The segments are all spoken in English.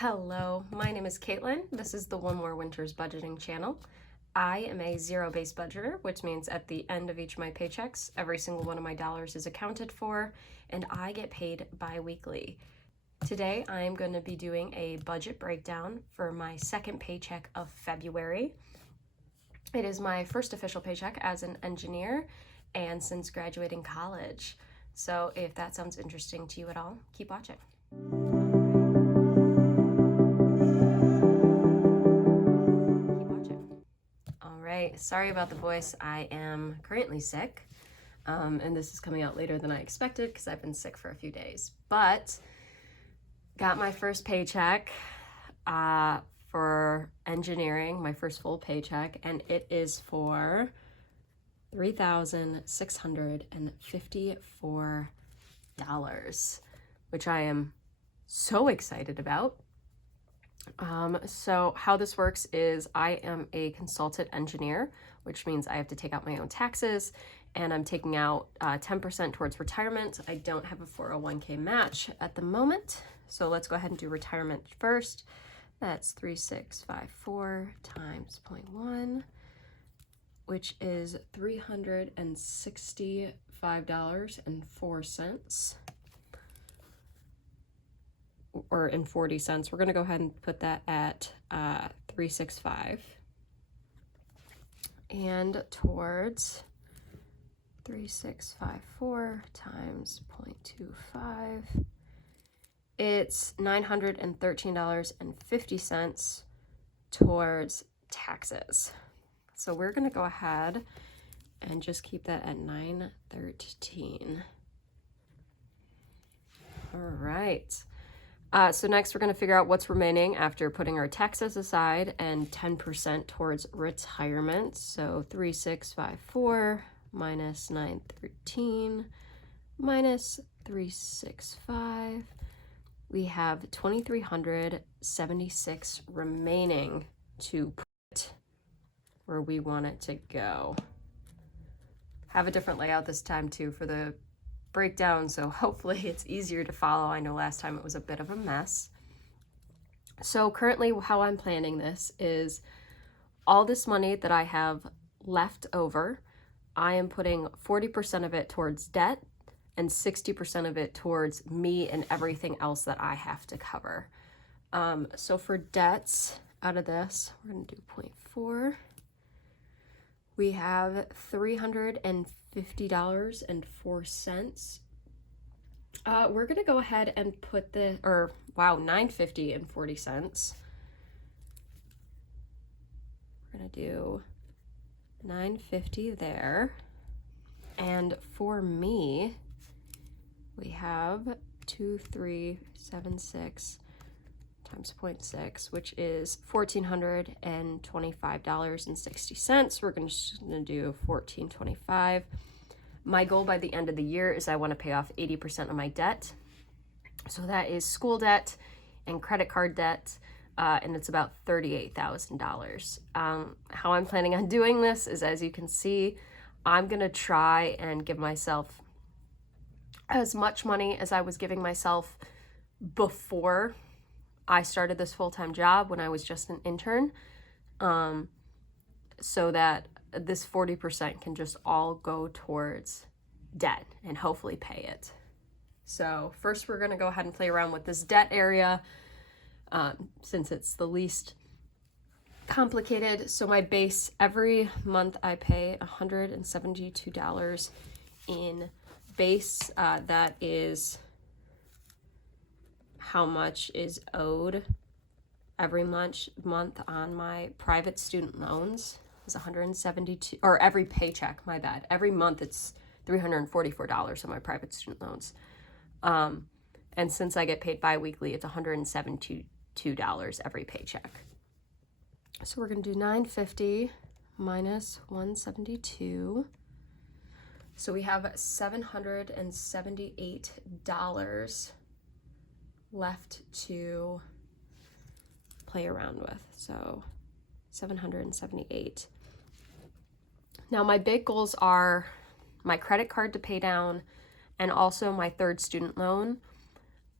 Hello, my name is Caitlin. This is the One More Winter's Budgeting channel. I am a zero-based budgeter, which means at the end of each of my paychecks, every single one of my dollars is accounted for, and I get paid bi-weekly. Today, I am going to be doing a budget breakdown for my second paycheck of February. It is my first official paycheck as an engineer and since graduating college. So if that sounds interesting to you at all, keep watching. Sorry about the voice. I am currently sick, and this is coming out later than I expected because I've been sick for a few days. But got my first paycheck for engineering, my first full paycheck, and it is for $3,654, which I am so excited about. So how this works is I am a consultant engineer, which means I have to take out my own taxes, and I'm taking out 10% towards retirement. I don't have a 401k match at the moment, so let's go ahead and do retirement first. That's 3,654 times 0.1, which is $365.04. Or in 40 cents. We're going to go ahead and put that at 365. And towards 3,654 times 0.25, it's $913.50 towards taxes. So we're going to go ahead and just keep that at 913. All right. So next we're going to figure out what's remaining after putting our taxes aside and 10% towards retirement. So 3,654 minus 913 minus 365. We have 2,376 remaining to put where we want it to go. Have a different layout this time too for the breakdown, so hopefully it's easier to follow. I know last time it was a bit of a mess. So currently how I'm planning this is all this money that I have left over, I am putting 40% of it towards debt and 60% of it towards me and everything else that I have to cover. So for debts out of this, we're going to do 0.4. We have $350.04. We're gonna go ahead and put $950.40. We're gonna do $950 there. And for me, we have 2,376 times 0.6, which is $1,425.60. We're just gonna do $1,425. My goal by the end of the year is I want to pay off 80% of my debt. So that is school debt and credit card debt, and it's about $38,000. How I'm planning on doing this is, as you can see, I'm gonna try and give myself as much money as I was giving myself before I started this full-time job when I was just an intern, so that this 40% can just all go towards debt and hopefully pay it. So first we're going to go ahead and play around with this debt area since it's the least complicated. So my base, every month I pay $172 in base. That is how much is owed every month on my private student loans is $172, or every paycheck, my bad. Every month it's $344 on my private student loans. And since I get paid bi-weekly, it's $172 every paycheck. So we're gonna do $950 minus $172. So we have $778 left to play around with. So 778. Now my big goals are my credit card to pay down and also my third student loan,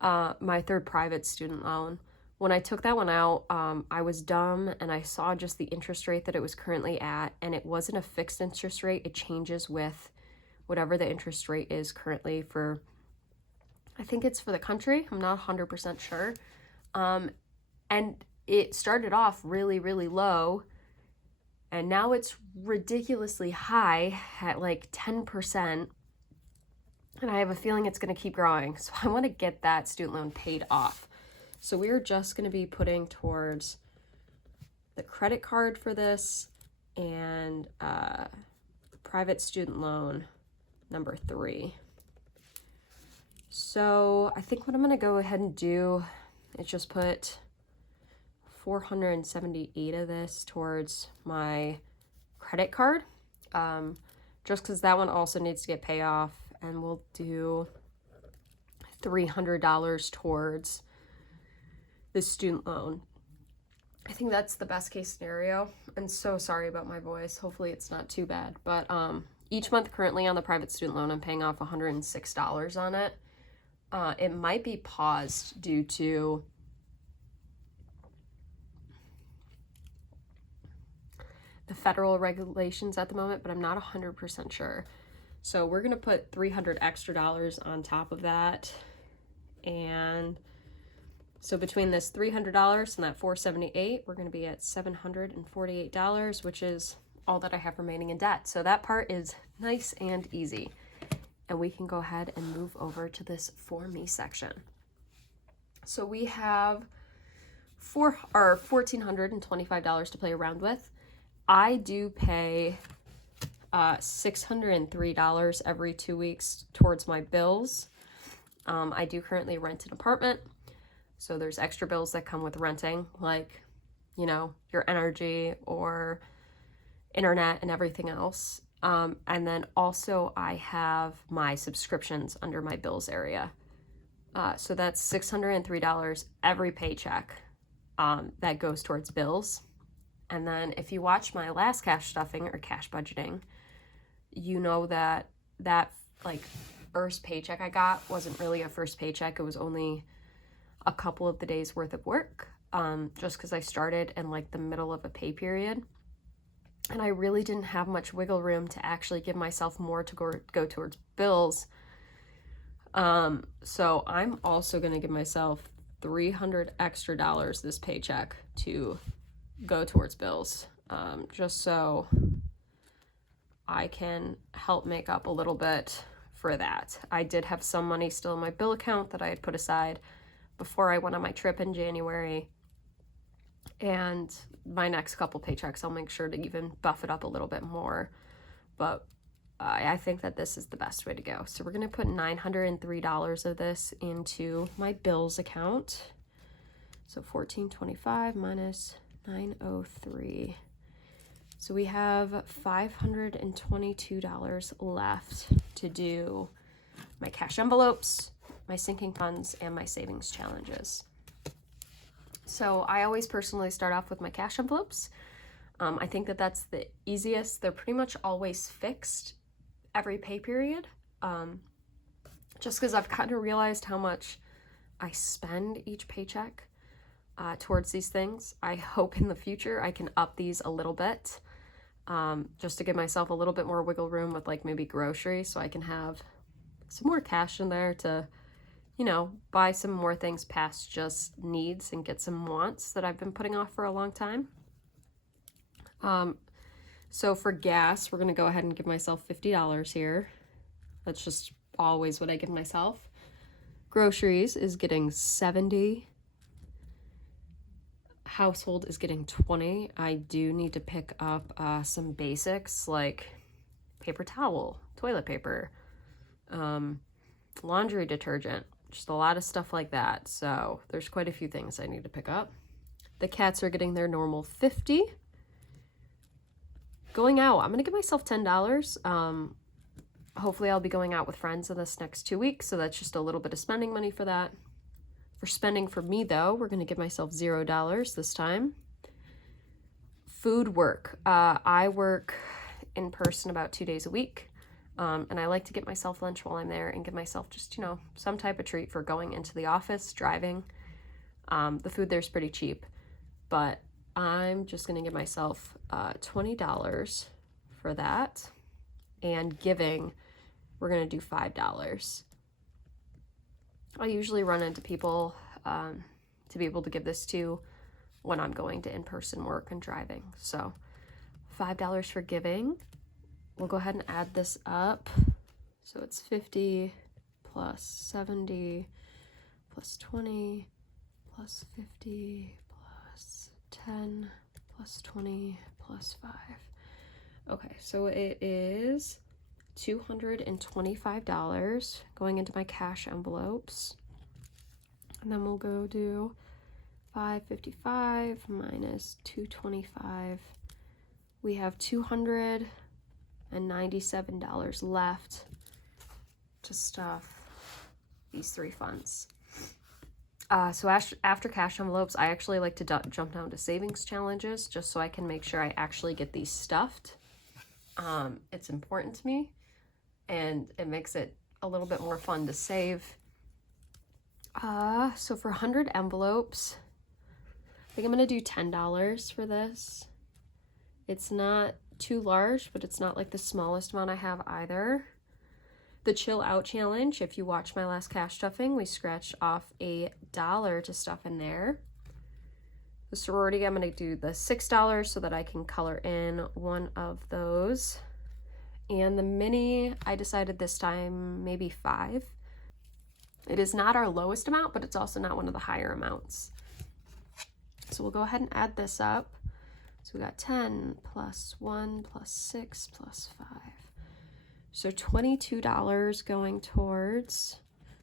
my third private student loan, When I took that one out, I was dumb and I saw just the interest rate that it was currently at, and it wasn't a fixed interest rate. It changes with whatever the interest rate is currently for, I think it's for the country. I'm not 100% sure. And it started off really, really low, and now it's ridiculously high at like 10%. And I have a feeling it's going to keep growing. So I want to get that student loan paid off. So we're just going to be putting towards the credit card for this and private student loan number 3. So I think what I'm going to go ahead and do is just put 478 of this towards my credit card, just because that one also needs to get paid off, and we'll do $300 towards the student loan. I think that's the best case scenario. I'm so sorry about my voice. Hopefully it's not too bad, but each month currently on the private student loan, I'm paying off $106 on it. It might be paused due to the federal regulations at the moment, but I'm not 100% sure. So we're going to put $300 extra on top of that. And so between this $300 and that $478, we're going to be at $748, which is all that I have remaining in debt. So that part is nice and easy. And we can go ahead and move over to this For Me section. So we have $1,425 to play around with. I do pay $603 every 2 weeks towards my bills. I do currently rent an apartment, so there's extra bills that come with renting, like, you know, your energy or internet and everything else. And then also I have my subscriptions under my bills area. So that's $603 every paycheck that goes towards bills. And then if you watch my last cash stuffing or cash budgeting, you know that like first paycheck I got wasn't really a first paycheck. It was only a couple of the days worth of work, just because I started in like the middle of a pay period. And I really didn't have much wiggle room to actually give myself more to go towards bills. So I'm also going to give myself $300 extra this paycheck to go towards bills, just so I can help make up a little bit for that. I did have some money still in my bill account that I had put aside before I went on my trip in January, and my next couple paychecks I'll make sure to even buff it up a little bit more, but I think that this is the best way to go. So we're going to put $903 of this into my bills account. So $1,425 minus 903. So we have $522 left to do my cash envelopes, my sinking funds, and my savings challenges. So I always personally start off with my cash envelopes. I think that that's the easiest. They're pretty much always fixed every pay period, just because I've kind of realized how much I spend each paycheck towards these things. I hope in the future I can up these a little bit, just to give myself a little bit more wiggle room with like maybe groceries, so I can have some more cash in there to, you know, buy some more things past just needs and get some wants that I've been putting off for a long time. So for gas, we're going to go ahead and give myself $50 here. That's just always what I give myself. Groceries is getting $70. Household is getting $20. I do need to pick up some basics like paper towel, toilet paper, laundry detergent, just a lot of stuff like that. So there's quite a few things I need to pick up. The cats are getting their normal $50. Going out, I'm going to give myself $10. Hopefully I'll be going out with friends in this next 2 weeks, so that's just a little bit of spending money for that. For spending for me, though, we're going to give myself $0 this time. Food work. I work in person about 2 days a week, and I like to get myself lunch while I'm there and give myself just, you know, some type of treat for going into the office, driving. The food there's pretty cheap, but I'm just gonna give myself $20 for that. And giving, we're gonna do $5. I usually run into people to be able to give this to when I'm going to in-person work and driving. So $5 for giving. We'll go ahead and add this up. So it's 50 plus 70 plus 20 plus 50 plus 10 plus 20 plus 5. Okay, so it is $225 going into my cash envelopes. And then we'll go do 555 minus 225. We have $297 left to stuff these three funds. So after cash envelopes, I actually like to jump down to savings challenges just so I can make sure I actually get these stuffed. It's important to me, and it makes it a little bit more fun to save. So for 100 envelopes, I think I'm going to do $10 for this. It's not too large, but it's not like the smallest amount I have either. The Chill Out Challenge, if you watch my last cash stuffing, we scratched off $1 to stuff in there. The sorority, I'm going to do the $6 so that I can color in one of those. And the mini, I decided this time maybe $5. It is not our lowest amount, but it's also not one of the higher amounts. So we'll go ahead and add this up. So we got 10 plus 1 plus 6 plus 5. So $22 going towards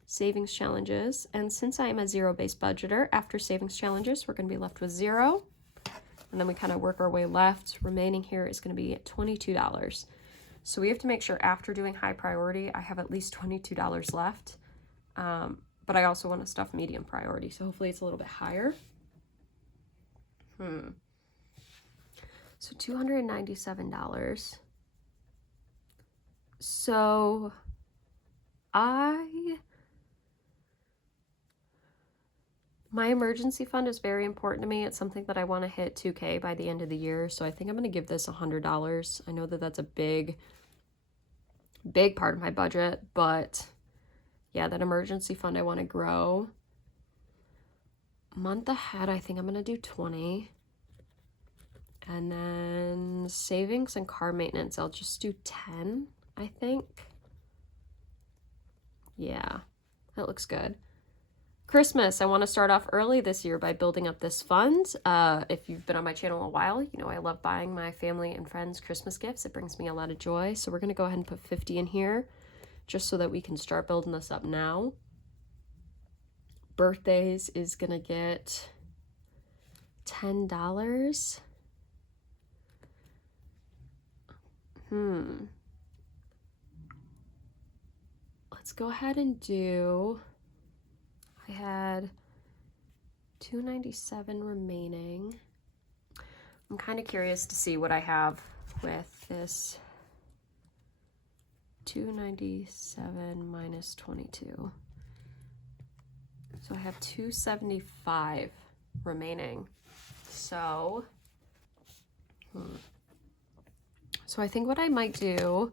savings challenges. And since I am a zero-based budgeter, after savings challenges, we're going to be left with 0. And then we kind of work our way left. Remaining here is going to be $22. So we have to make sure after doing high priority, I have at least $22 left. But I also want to stuff medium priority, so hopefully it's a little bit higher. So $297. So my emergency fund is very important to me. It's something that I want to hit 2K by the end of the year. So I think I'm going to give this $100. I know that that's a big part of my budget, but yeah, that emergency fund I want to grow. Month ahead, I think I'm going to do 20. And then savings and car maintenance, I'll just do 10, I think. Yeah, that looks good. Christmas, I want to start off early this year by building up this fund. If you've been on my channel a while, you know I love buying my family and friends Christmas gifts. It brings me a lot of joy. So we're going to go ahead and put 50 in here just so that we can start building this up now. Birthdays is going to get $10. Let's go ahead and do, I had $297 remaining. I'm kind of curious to see what I have with this $297 minus 22. So I have $275 remaining. So I think what I might do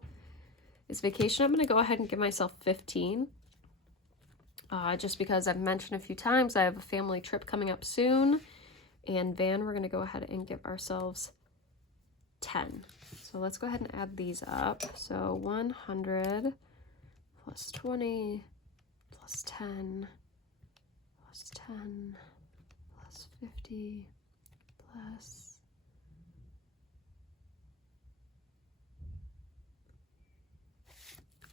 is vacation. I'm going to go ahead and give myself 15. Just because I've mentioned a few times, I have a family trip coming up soon. And van, we're going to go ahead and give ourselves 10. So let's go ahead and add these up. So 100 plus 20 plus 10 plus 10 plus 50 plus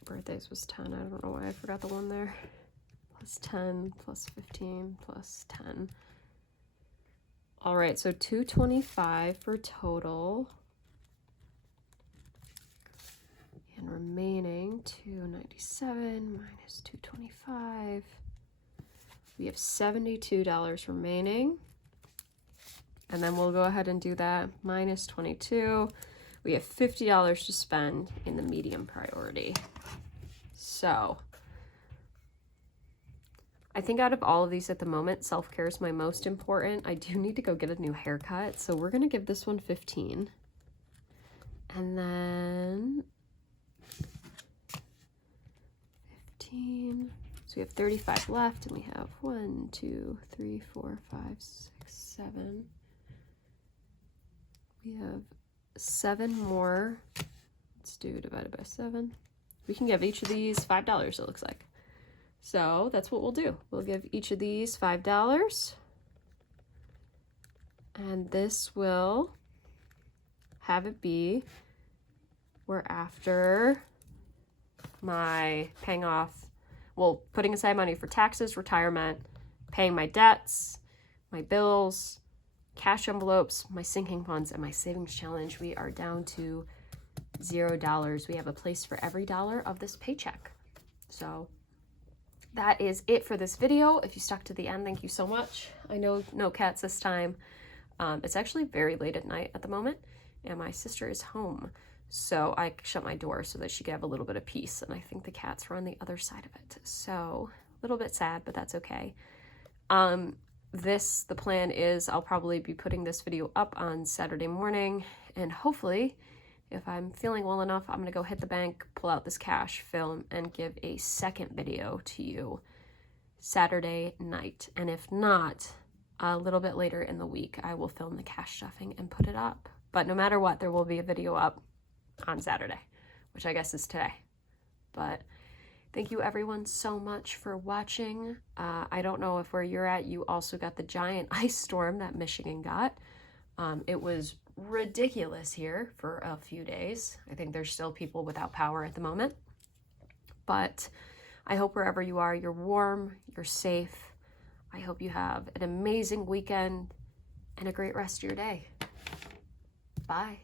birthdays was 10. I don't know why I forgot the one there. Plus 10 plus 15 plus 10. All right, so 225 for total. And remaining 297 minus 225. We have $72 remaining. And then we'll go ahead and do that minus 22. We have $50 to spend in the medium priority. So I think out of all of these at the moment, self-care is my most important. I do need to go get a new haircut, so we're gonna give this one 15. And then 15. So we have 35 left, and we have 1, 2, 3, 4, 5, 6, 7. We have 7 more. Let's do divided by 7. We can give each of these $5, it looks like. So that's what we'll do. We'll give each of these $5. And this will have it be where after my paying off, well, putting aside money for taxes, retirement, paying my debts, my bills, cash envelopes, my sinking funds, and my savings challenge, we are down to $0. We have a place for every dollar of this paycheck. So that is it for this video. If you stuck to the end, thank you so much. I know no cats this time. It's actually very late at night at the moment, and my sister is home. So I shut my door so that she could have a little bit of peace, and I think the cats were on the other side of it. So a little bit sad, but that's okay. The plan is I'll probably be putting this video up on Saturday morning, and hopefully, if I'm feeling well enough, I'm gonna go hit the bank, pull out this cash, film, and give a second video to you Saturday night. And if not, a little bit later in the week, I will film the cash stuffing and put it up. But no matter what, there will be a video up on Saturday, which I guess is today. But thank you everyone so much for watching. I don't know if where you're at, you also got the giant ice storm that Michigan got. It was ridiculous here for a few days. I think there's still people without power at the moment. But I hope wherever you are, you're warm, you're safe. I hope you have an amazing weekend and a great rest of your day. Bye.